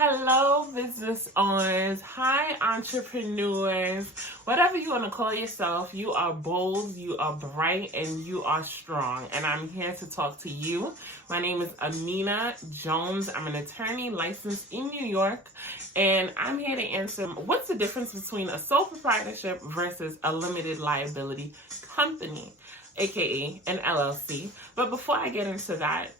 Hello, business owners. Hi, entrepreneurs. Whatever you want to call yourself, you are bold, you are bright, and you are strong. And I'm here to talk to you. My name is Amina Jones. I'm an attorney licensed in New York, and I'm here to answer what's the difference between a sole proprietorship versus a limited liability company, aka an LLC. But before I get into that,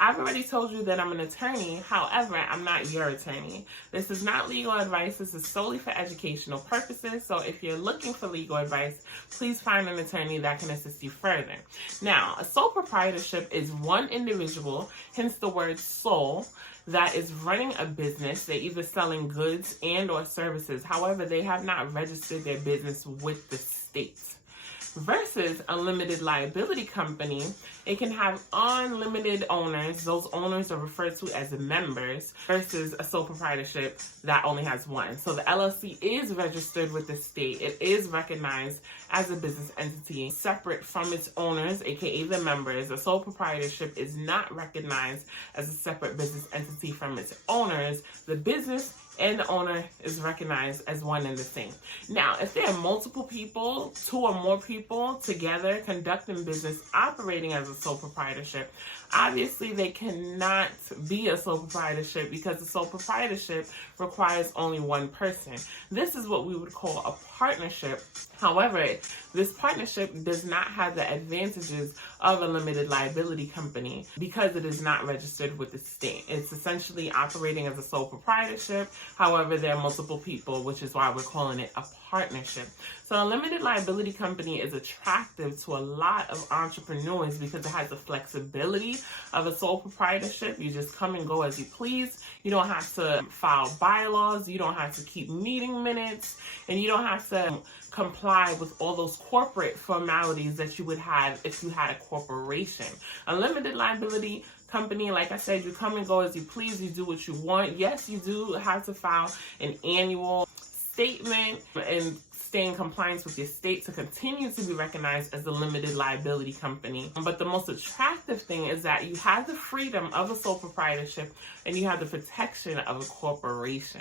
I've already told you that I'm an attorney. However, I'm not your attorney. This is not legal advice. This is solely for educational purposes. So if you're looking for legal advice, please find an attorney that can assist you further. Now, a sole proprietorship is one individual, hence the word sole, that is running a business. They're either selling goods and or services. However, they have not registered their business with the state. Versus a limited liability company, it can have unlimited owners. Those owners are referred to as members, versus a sole proprietorship that only has one. So the LLC is registered with the state. It is recognized as a business entity separate from its owners, aka the members. A sole proprietorship is not recognized as a separate business entity from its owners. The business and the owner is recognized as one and the same. Now, if there are multiple people, two or more people together conducting business operating as a sole proprietorship, obviously they cannot be a sole proprietorship because a sole proprietorship requires only one person. This is what we would call a partnership. However, this partnership does not have the advantages of a limited liability company because it is not registered with the state. It's essentially operating as a sole proprietorship. However, there are multiple people, which is why we're calling it a partnership. So a limited liability company is attractive to a lot of entrepreneurs because it has the flexibility of a sole proprietorship. You just come and go as you please. You don't have to file bylaws. You don't have to keep meeting minutes, and you don't have to comply with all those corporate formalities that you would have if you had a corporation. A limited liability company, like I said, you come and go as you please. You do what you want. Yes, you do have to file an annual statement and stay in compliance with your state to continue to be recognized as a limited liability company. But the most attractive thing is that you have the freedom of a sole proprietorship and you have the protection of a corporation,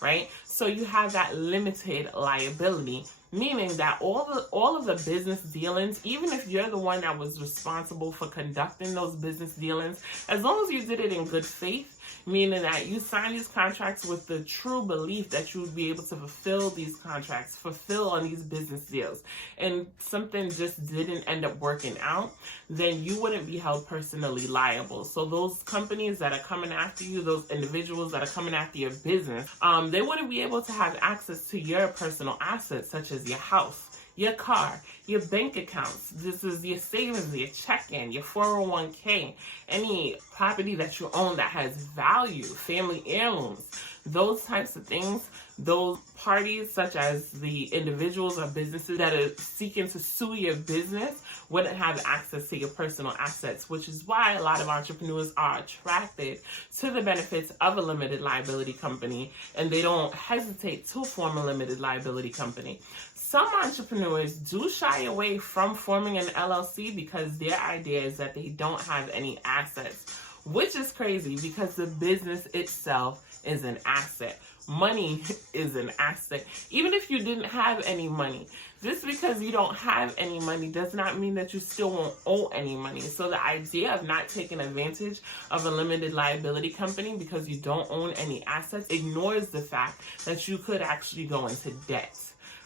right? So you have that limited liability, meaning that all of the business dealings, even if you're the one that was responsible for conducting those business dealings, as long as you did it in good faith, meaning that you signed these contracts with the true belief that you would be able to fulfill these contracts, fulfill on these business deals, and something just didn't end up working out, then you wouldn't be held personally liable. So those companies that are coming after you, those individuals that are coming after your business, they wouldn't be able to have access to your personal assets, such as your house, your car, your bank accounts. This is your savings, your check-in, your 401k, any property that you own that has value, family heirlooms, those types of things. Those parties, such as the individuals or businesses that are seeking to sue your business, wouldn't have access to your personal assets, which is why a lot of entrepreneurs are attracted to the benefits of a limited liability company, and they don't hesitate to form a limited liability company. Some entrepreneurs do shy away from forming an LLC because their idea is that they don't have any assets, which is crazy because the business itself is an asset. Money is an asset. Even if you didn't have any money, just because you don't have any money does not mean that you still won't owe any money. So the idea of not taking advantage of a limited liability company because you don't own any assets ignores the fact that you could actually go into debt,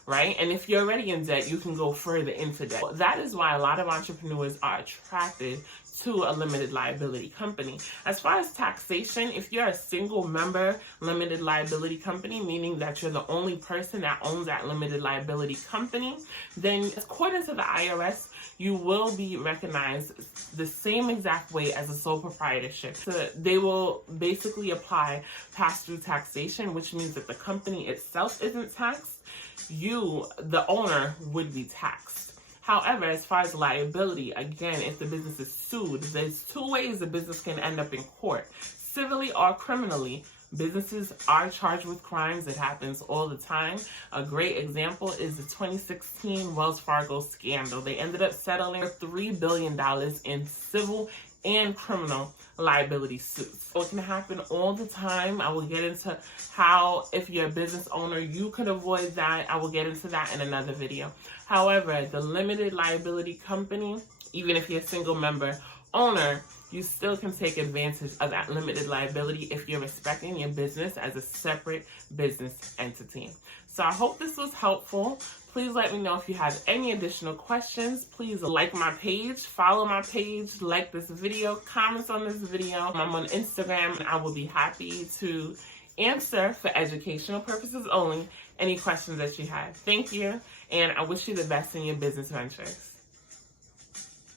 right? And if you're already in debt, you can go further into debt. That is why a lot of entrepreneurs are attracted to a limited liability company. As far as taxation, if you're a single member limited liability company, meaning that you're the only person that owns that limited liability company, then according to the IRS, you will be recognized the same exact way as a sole proprietorship. So they will basically apply pass-through taxation, which means that the company itself isn't taxed. You, the owner, would be taxed. However, as far as liability, again, if the business is sued, there's two ways the business can end up in court, civilly or criminally. Businesses are charged with crimes. It happens all the time. A great example is the 2016 Wells Fargo scandal. They ended up settling for $3 billion in civil and criminal liability suits. So it can happen all the time. I will get into how, if you're a business owner, you could avoid that. I will get into that in another video. However, the limited liability company, even if you're a single member owner, you still can take advantage of that limited liability if you're respecting your business as a separate business entity. So I hope this was helpful. Please let me know if you have any additional questions. Please like my page, follow my page, like this video, comment on this video. I'm on Instagram, and I will be happy to answer, for educational purposes only, any questions that you have. Thank you, and I wish you the best in your business ventures.